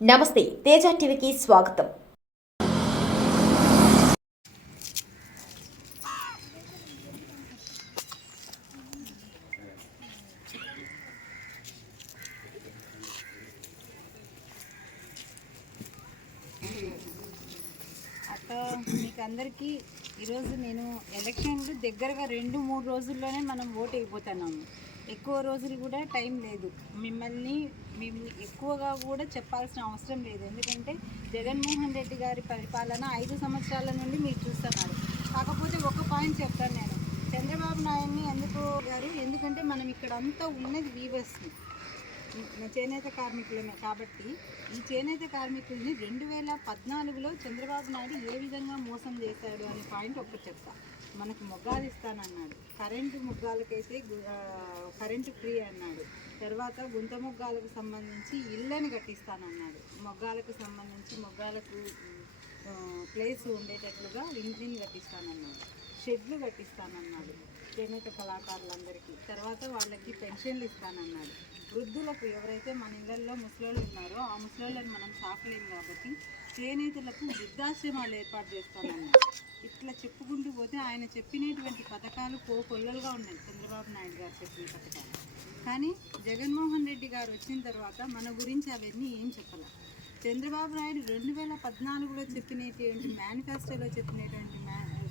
నమస్తే, తేజ టీవీకి స్వాగతం. మీకు అందరికీ ఈరోజు నేను ఎలక్షన్లు దగ్గరగా 2-3 రోజుల్లోనే మనం ఓటు అయిపోతున్నాము. ఎక్కువ రోజులు కూడా టైం లేదు. మేము ఎక్కువగా కూడా చెప్పాల్సిన అవసరం లేదు. ఎందుకంటే జగన్మోహన్ రెడ్డి గారి పరిపాలన 5 సంవత్సరాల నుండి మీరు చూస్తున్నారు. కాకపోతే ఒక పాయింట్ చెప్తాను నేను, చంద్రబాబు నాయుడిని ఎందుకంటే మనం ఇక్కడ అంతా ఉన్నది వీవర్స్ని, చేనేత కార్మికులమే. కాబట్టి ఈ చేనేత కార్మికుల్ని 2014లో చంద్రబాబు నాయుడు ఏ విధంగా మోసం చేశాడు అనే పాయింట్ ఒకటి చెప్తా. మనకు మొగ్గాలు ఇస్తానన్నాడు, కరెంటు మొగ్గాలకైతే కరెంటు ఫ్రీ అన్నాడు. తర్వాత గుంత మొగ్గాలకు సంబంధించి ఇళ్ళని కట్టిస్తానన్నాడు. మొగ్గాలకు సంబంధించి మొగ్గాలకు ప్లేస్ ఉండేటట్లుగా ఇంటిని కట్టిస్తానన్నాడు. షెడ్లు కట్టిస్తానన్నాడు చేనేత కళాకారులందరికీ. తర్వాత వాళ్ళకి పెన్షన్లు ఇస్తానన్నాడు. వృద్ధులకు, ఎవరైతే మన ఇళ్లలో ముసలోళ్ళు ఉన్నారో ఆ ముసలోళ్ళని మనం సాకలేము కాబట్టి చేనేతలకు వృద్ధాశ్రమాలు ఏర్పాటు చేస్తానన్నాడు. ఇట్లా చెప్పుకుంటూ పోతే ఆయన చెప్పినటువంటి పథకాలు కోకొల్లలుగా ఉన్నాయి, చంద్రబాబు నాయుడు గారు చెప్పిన పథకాలు. కానీ జగన్మోహన్ రెడ్డి గారు వచ్చిన తర్వాత మన గురించి అవన్నీ ఏం చెప్పాల. చంద్రబాబు నాయుడు 2014లో చెప్పినటువంటి మేనిఫెస్టోలో చెప్పినటువంటి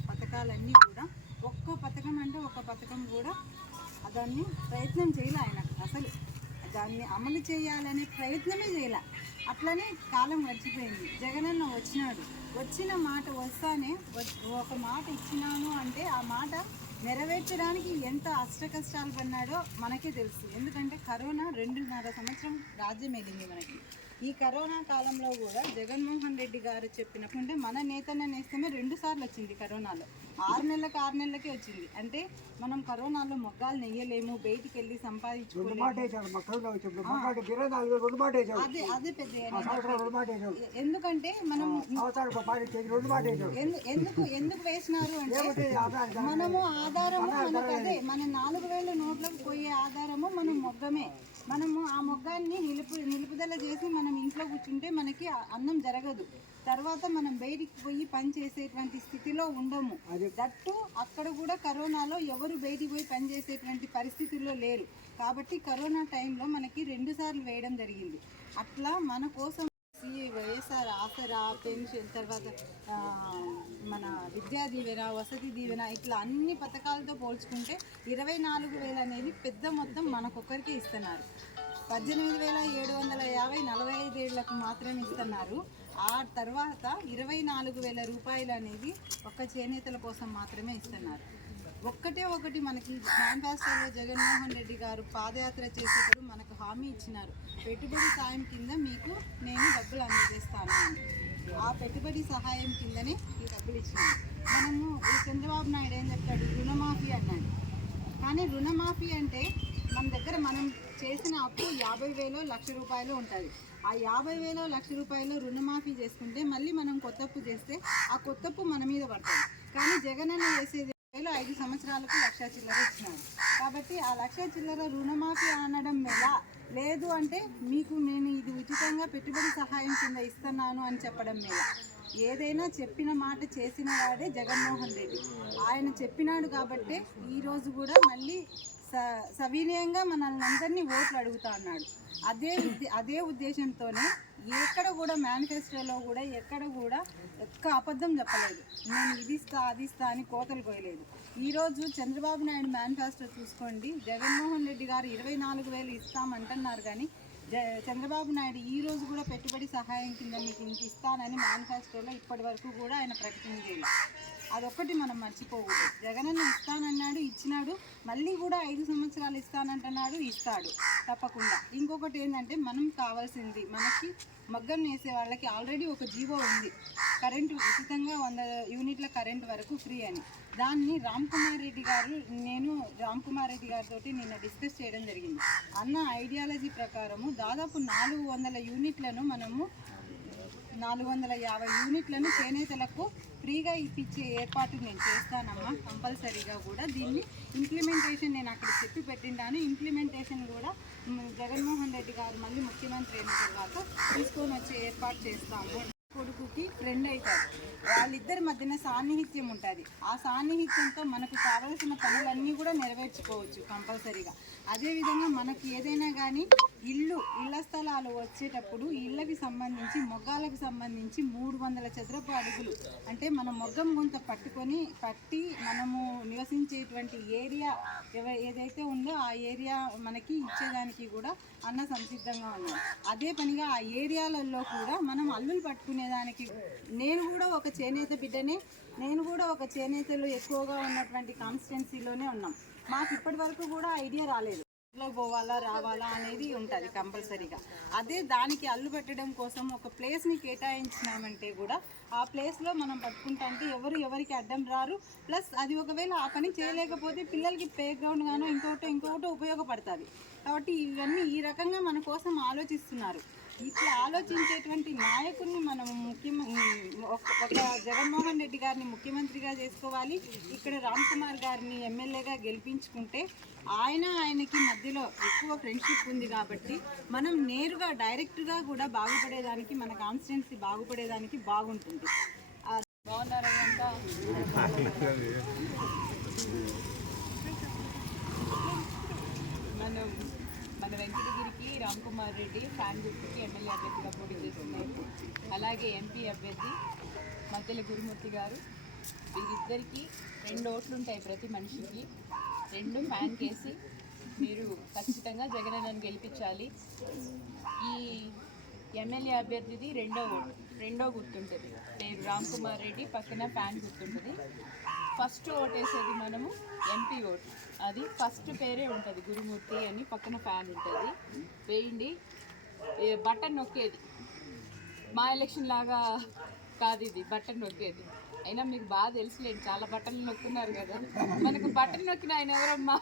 పథకాలన్నీ కూడా ఒక్క పథకం అంటే ఒక పథకం కూడా దాన్ని ప్రయత్నం చేయాలి. ఆయన అసలు దాన్ని అమలు చేయాలనే ప్రయత్నమే చేయాలి. అట్లనే కాలం గడిచిపోయింది. జగనన్న వచ్చిన మాట వస్తానే ఒక మాట ఇచ్చినాను అంటే ఆ మాట నెరవేర్చడానికి ఎంత అష్టకష్టాలు పడినాడో మనకే తెలుసు. ఎందుకంటే కరోనా 2.5 సంవత్సరం రాజ్యం వెళ్ళింది మనకి. ఈ కరోనా కాలంలో కూడా జగన్మోహన్ రెడ్డి గారు చెప్పినట్టుంటే మన నేతన్న నేస్తమే 2 సార్లు వచ్చింది. కరోనాలో 6 నెలలకే వచ్చింది. అంటే మనం కరోనాలో మొగ్గాలు నెయ్యలేము, బయటికి వెళ్ళి సంపాదించుకోలేము. అదే పెద్ద. ఎందుకంటే మనం ఎందుకు వేసినారు అంటే మనము ఆధారము మనకు అదే, మన 4,000 నోట్లకు పోయే ఆధారము మనం మొగ్గమే. మనము ఆ మొగ్గాన్ని నిలుపుదల చేసి మనం ఇంట్లో కూర్చుంటే మనకి అన్నం జరగదు. తర్వాత మనం బయటికి పోయి పని చేసేటువంటి స్థితిలో ఉండము. దట్టు అక్కడ కూడా కరోనాలో ఎవరు బయటికి పోయి పని చేసేటువంటి పరిస్థితుల్లో లేరు. కాబట్టి కరోనా టైంలో మనకి 2 సార్లు వేయడం జరిగింది. అట్లా మన కోసం వైఎస్ఆర్ ఆసరా, పెన్షన్, తర్వాత మన విద్యా దీవెన, వసతి దీవెన, ఇట్లా అన్ని పథకాలతో పోల్చుకుంటే 24,000 అనేది పెద్ద మొత్తం మనకొక్కరికే ఇస్తున్నారు. 18,750 45 ఏళ్లకు మాత్రమే ఇస్తున్నారు. ఆ తర్వాత 24,000 రూపాయలు అనేది ఒక్క చేనేతల కోసం మాత్రమే ఇస్తున్నారు. ఒకటి మనకి మేనిఫెస్టోలో జగన్మోహన్ రెడ్డి గారు పాదయాత్ర చేసేటప్పుడు మనకు హామీ ఇచ్చినారు, పెట్టుబడి సాయం కింద మీకు నేను డబ్బులు అందజేస్తాను అని. ఆ పెట్టుబడి సహాయం కిందనే ఈ డబ్బులు ఇచ్చినారు. మనము ఈ చంద్రబాబు నాయుడు ఏం చెప్తాడు, రుణమాఫీ అన్నాడు. కానీ రుణమాఫీ అంటే మన దగ్గర మనం చేసిన అప్పు 50,000 1,00,000 రూపాయలు ఉంటుంది. ఆ 50,000 1,00,000 రూపాయలు రుణమాఫీ చేసుకుంటే మళ్ళీ మనం కొత్త అప్పు చేస్తే ఆ కొత్త అప్పు మన మీద పడుతుంది. కానీ జగనన్న చేసేది 5 సంవత్సరాలకు 1,00,000 చిల్లర ఇచ్చినాడు. కాబట్టి ఆ 1,00,000 చిల్లర రుణమాఫీ అనడం ఎలా లేదు అంటే మీకు నేను ఇది ఉచితంగా పెట్టుబడి సహాయం కింద ఇస్తున్నాను అని చెప్పడం మీద. ఏదైనా చెప్పిన మాట చేసిన వాడే జగన్మోహన్ రెడ్డి. ఆయన చెప్పినాడు కాబట్టే ఈరోజు కూడా మళ్ళీ సవినయంగా మనల్ని అందరినీ ఓట్లు అడుగుతా అన్నాడు. అదే ఉద్దేశంతోనే ఎక్కడ కూడా మేనిఫెస్టోలో కూడా ఎక్కడ కూడా ఒక్క అబద్ధం చెప్పలేదు. నేను ఇది ఇస్తా అది ఇస్తా అని కోతలు కోయలేదు. ఈరోజు చంద్రబాబు నాయుడు మేనిఫెస్టో చూసుకోండి, జగన్మోహన్ రెడ్డి గారు 24,000 ఇస్తామంటున్నారు. కానీ చంద్రబాబు నాయుడు ఈరోజు కూడా పెట్టుబడి సహాయం కింద మీకు ఇంత ఇస్తానని మేనిఫెస్టోలో ఇప్పటి వరకు కూడా ఆయన ప్రకటించలేదు. అదొక్కటి మనం మర్చిపోకూడదు. జగనన్న ఇస్తానన్నాడు, ఇచ్చినాడు. మళ్ళీ కూడా 5 సంవత్సరాలు ఇస్తానంటున్నాడు, ఇస్తాడు తప్పకుండా. ఇంకొకటి ఏంటంటే మనం కావాల్సింది, మనకి మగ్గం వేసే వాళ్ళకి ఆల్రెడీ ఒక జీవో ఉంది, కరెంటు ఉచితంగా 100 యూనిట్ల కరెంటు వరకు ఫ్రీ అని. దాన్ని రామ్ కుమార్ రెడ్డి గారితో నిన్న డిస్కస్ చేయడం జరిగింది. అన్న ఐడియాలజీ ప్రకారము దాదాపు 400 యూనిట్లను మనము 450 యూనిట్లను చేనేతలకు ఫ్రీగా ఇప్పించే ఏర్పాటు నేను చేస్తానమ్మా. కంపల్సరీగా కూడా దీన్ని ఇంప్లిమెంటేషన్ నేను అక్కడ చెప్పి పెట్టింటాను. ఇంప్లిమెంటేషన్ కూడా జగన్మోహన్ రెడ్డి గారు మళ్ళీ ముఖ్యమంత్రి అయిన తర్వాత తీసుకొని వచ్చే ఏర్పాటు చేస్తాము. కొడుకుకి ఫ్రెండ్ అవుతారు, వాళ్ళిద్దరి మధ్యన సాన్నిహిత్యం ఉంటుంది. ఆ సాన్నిహిత్యంతో మనకు కావలసిన పనులన్నీ కూడా నెరవేర్చుకోవచ్చు కంపల్సరీగా. అదేవిధంగా మనకి ఏదైనా కానీ ఇళ్ల స్థలాలు వచ్చేటప్పుడు ఇళ్ళకి సంబంధించి మొగ్గాలకు సంబంధించి 300 చదరపు అడుగులు అంటే మన మొగ్గం గుంత పట్టి మనము నివసించేటువంటి ఏరియా ఏదైతే ఉందో ఆ ఏరియా మనకి ఇచ్చేదానికి కూడా అన్న సంసిద్ధంగా ఉన్నాం. అదే పనిగా ఆ ఏరియాలలో కూడా మనం అల్లులు పట్టుకునేదానికి నేను కూడా ఒక చేనేత బిడ్డనే, నేను కూడా ఒక చేనేతలు ఎక్కువగా ఉన్నటువంటి కాన్స్టిట్యున్సీలోనే ఉన్నాం. మాకు ఇప్పటి వరకు కూడా ఐడియా రాలేదు పోవాలా రావాలా అనేది ఉంటుంది కంపల్సరీగా. అదే దానికి అల్లు పెట్టడం కోసం ఒక ప్లేస్ని కేటాయించినామంటే కూడా ఆ ప్లేస్లో మనం పట్టుకుంటే ఎవరికి అడ్డం రారు. ప్లస్ అది ఒకవేళ ఆ పని చేయలేకపోతే పిల్లలకి ప్లే గ్రౌండ్ గానో ఇంకోటో ఉపయోగపడుతుంది. కాబట్టి ఇవన్నీ ఈ రకంగా మన కోసం ఆలోచిస్తున్నారు. ఇట్లా ఆలోచించేటువంటి నాయకుడిని మనం ఒక జగన్మోహన్ రెడ్డి గారిని ముఖ్యమంత్రిగా చేసుకోవాలి. ఇక్కడ రామ్ కుమార్ గారిని ఎమ్మెల్యేగా గెలిపించుకుంటే ఆయనకి మధ్యలో ఎక్కువ ఫ్రెండ్షిప్ ఉంది కాబట్టి మనం నేరుగా డైరెక్ట్గా కూడా బాగుపడేదానికి మన కాన్స్టిట్యున్సీ బాగుపడేదానికి బాగుంటుంది. బాగున్నారా అంతా? మన వెంకటగిరికి రామ్ కుమార్ రెడ్డి ఫ్యాన్ గుర్తుకి ఎమ్మెల్యే అభ్యర్థిగా పోటీ చేస్తున్నారు. అలాగే ఎంపీ అభ్యర్థి మద్దెల గురుమూర్తి గారు. వీరిద్దరికీ 2 ఓట్లు ఉంటాయి ప్రతి మనిషికి. 2 ఫ్యాన్ కేసి మీరు ఖచ్చితంగా జగనన్నను గెలిపించాలి. ఈ ఎమ్మెల్యే అభ్యర్థిది రెండో గుర్తుంటుంది, పేరు రామ్ కుమార్ రెడ్డి, పక్కన ఫ్యాన్ గుర్తుంటుంది. ఫస్ట్ ఓట్ వేసేది మనము ఎంపీ ఓటు, అది ఫస్ట్ పేరే ఉంటుంది గురుమూర్తి అని, పక్కన ఫ్యాన్ ఉంటుంది. వేయండి. బటన్ నొక్కేది మా ఎలక్షన్ లాగా కాదు, ఇది బటన్ నొక్కేది. అయినా మీకు బాగా తెలుసులేండి, చాలా బటన్లు నొక్కున్నారు కదా. మనకు బటన్ నొక్కిన ఆయన ఎవరమ్మా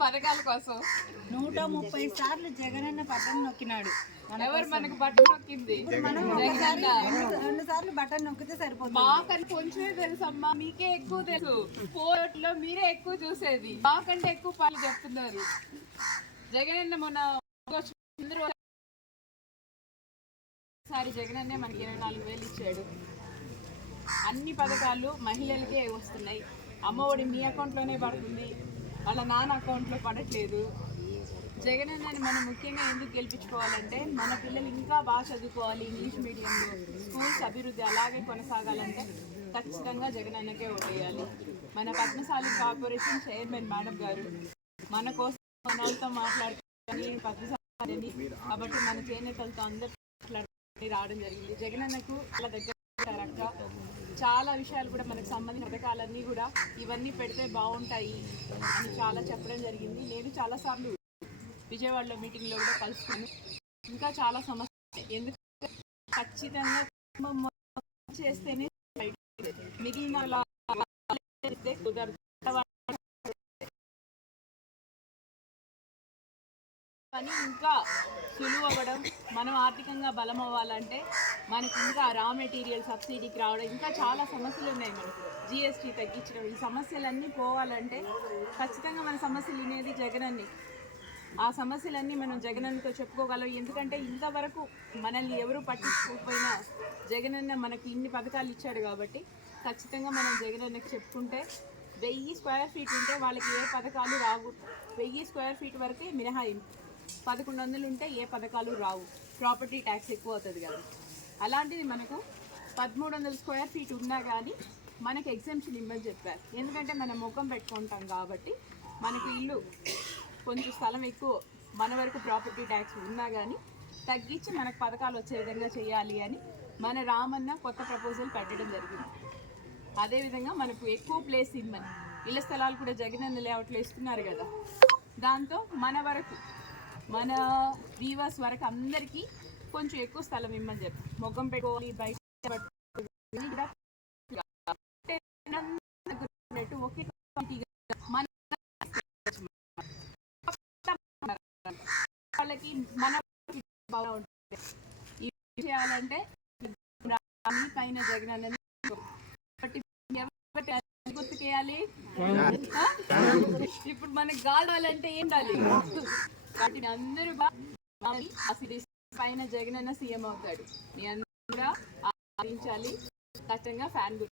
పథకాల కోసం 130 సార్లు జగనన్న బటన్ నొక్కినాడు. ఎవరు మనకు బటన్ నొక్కింది? 2 సార్లు బటన్ నొక్కితే సరిపోతుంది. మాకని కొంచెమే తెలుసమ్మా, మీకే ఎక్కువ తెలుసు. 4 లో మీరే ఎక్కువ చూసేది, మాకంటే ఎక్కువ పనులు చెప్తున్నారు. జగనన్న మొన్న జగనన్నే మనకి 24,000 ఇచ్చాడు. అన్ని పథకాలు మహిళలకే వస్తున్నాయి. అమ్మఒడి మీ అకౌంట్లోనే పడుతుంది, వాళ్ళ నాన్న అకౌంట్లో పడట్లేదు. జగనన్నని మనం ముఖ్యంగా ఎందుకు గెలిపించుకోవాలంటే మన పిల్లలు ఇంకా బాగా చదువుకోవాలి, ఇంగ్లీష్ మీడియంలో స్కూల్స్ అభివృద్ధి అలాగే కొనసాగాలంటే ఖచ్చితంగా జగనన్నకే ఓటేయాలి. మన పద్మశాలి కార్పొరేషన్ చైర్మన్ మేడం గారు మన కోసం మనతో మాట్లాడుతుంది పద్మశాలి, కాబట్టి మన చేనేతలతో అందరూ మాట్లాడుతూ రావడం జరిగింది. జగనన్నకు వాళ్ళ దగ్గర చాలా విషయాలు కూడా మనకు సంబంధించిన పథకాలన్నీ కూడా ఇవన్నీ పెడితే బాగుంటాయి అని చాలా చెప్పడం జరిగింది. నేను చాలాసార్లు విజయవాడలో మీటింగ్లో కూడా కలుసుకున్నాను. ఇంకా చాలా సమస్య, ఎందుకంటే ఖచ్చితంగా చేస్తేనే మిగిలిన కుదరదు. పని ఇంకా సులువు అవ్వడం, మనం ఆర్థికంగా బలం అవ్వాలంటే మనకి ఇంకా రా మెటీరియల్ సబ్సిడీకి రావడం, ఇంకా చాలా సమస్యలు ఉన్నాయి. మనకు జిఎస్టీ తగ్గించడం, ఈ సమస్యలన్నీ పోవాలంటే ఖచ్చితంగా మన సమస్యలు వినేది జగనన్ని. ఆ సమస్యలన్నీ మనం జగనన్నతో చెప్పుకోగలం. ఎందుకంటే ఇంతవరకు మనల్ని ఎవరు పట్టించుకోకపోయినా జగనన్న మనకి ఇన్ని పథకాలు ఇచ్చాడు కాబట్టి ఖచ్చితంగా మనం జగనన్నకి చెప్పుకుంటే 1000 స్క్వేర్ ఫీట్ ఉంటే వాళ్ళకి ఏ పథకాలు రావు. 1000 స్క్వేర్ ఫీట్ వరకే మినహాయింపు, 1100 ఉంటే ఏ పథకాలు రావు. ప్రాపర్టీ ట్యాక్స్ ఎక్కువ అవుతుంది కదా. అలాంటిది మనకు 1300 స్క్వేర్ ఫీట్ ఉన్నా కానీ మనకి ఎగ్జామ్షన్ ఇవ్వని చెప్పారు. ఎందుకంటే మనం ముఖం పెట్టుకుంటాం కాబట్టి మనకు ఇల్లు కొంచెం స్థలం ఎక్కువ, మన వరకు ప్రాపర్టీ ట్యాక్స్ ఉన్నా కానీ తగ్గించి మనకు పథకాలు వచ్చే విధంగా చేయాలి అని మన రామన్న కొత్త ప్రపోజల్ పెట్టడం జరిగింది. అదేవిధంగా మనకు ఎక్కువ ప్లేస్ ఇవ్వమని, ఇళ్ల స్థలాలు కూడా జగనన్న లేఅవుట్లో ఇస్తున్నారు కదా, దాంతో మన వరకు మన వీవర్స్ వరకు అందరికీ కొంచెం ఎక్కువ స్థలం ఇవ్వమని చెప్పి మొగ్గం పెట్టుకోవాలి. బయట ఒకే వాళ్ళకి మన చేయాలంటే పైన జగనన్నని గుర్తుకేయాలి. ఇప్పుడు మనకి కావాలంటే ఏం రాలి వాటిని అందరూ పైన జగన్ అన్న సీఎం అవుతాడు. మీ అందరూ కూడా ఆలోచించాలి. ఖచ్చితంగా ఫ్యాన్ గుర్తు.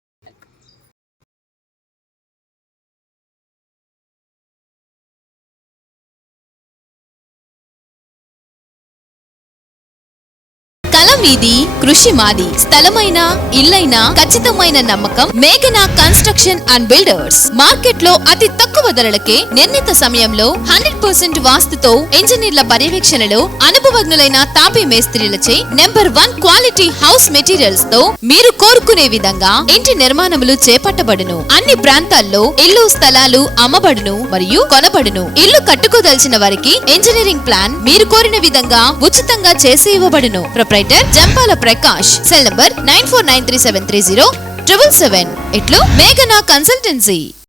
మీది కృషి మాది. స్థలమైన ఇల్లైనా ఖచ్చితమైన నమ్మకం మేఘనా కన్స్ట్రక్షన్ అండ్ బిల్డర్స్. మార్కెట్ లో అతి తక్కువ ధరలకే నిర్ణీత సమయంలో 100% వాస్తుతో ఇంజనీర్ల పర్యవేక్షణలో అనుభవజ్ఞులైన తాపీ మేస్త్రీలచే నెంబర్ 1 క్వాలిటీ హౌస్ మెటీరియల్స్ తో మీరు కోరుకునే విధంగా ఇంటి నిర్మాణములు చేపట్టబడును. అన్ని ప్రాంతాల్లో ఇల్లు స్థలాలు అమ్మబడును మరియు కొనబడును. ఇల్లు కట్టుకోదలిచిన వారికి ఇంజనీరింగ్ ప్లాన్ మీరు కోరిన విధంగా ఉచితంగా చేసి ఇవ్వబడును. Proprietor Jampala Prakash. Cell number 9493730777. ఇట్లు మేఘనా కన్సల్టెన్సీ.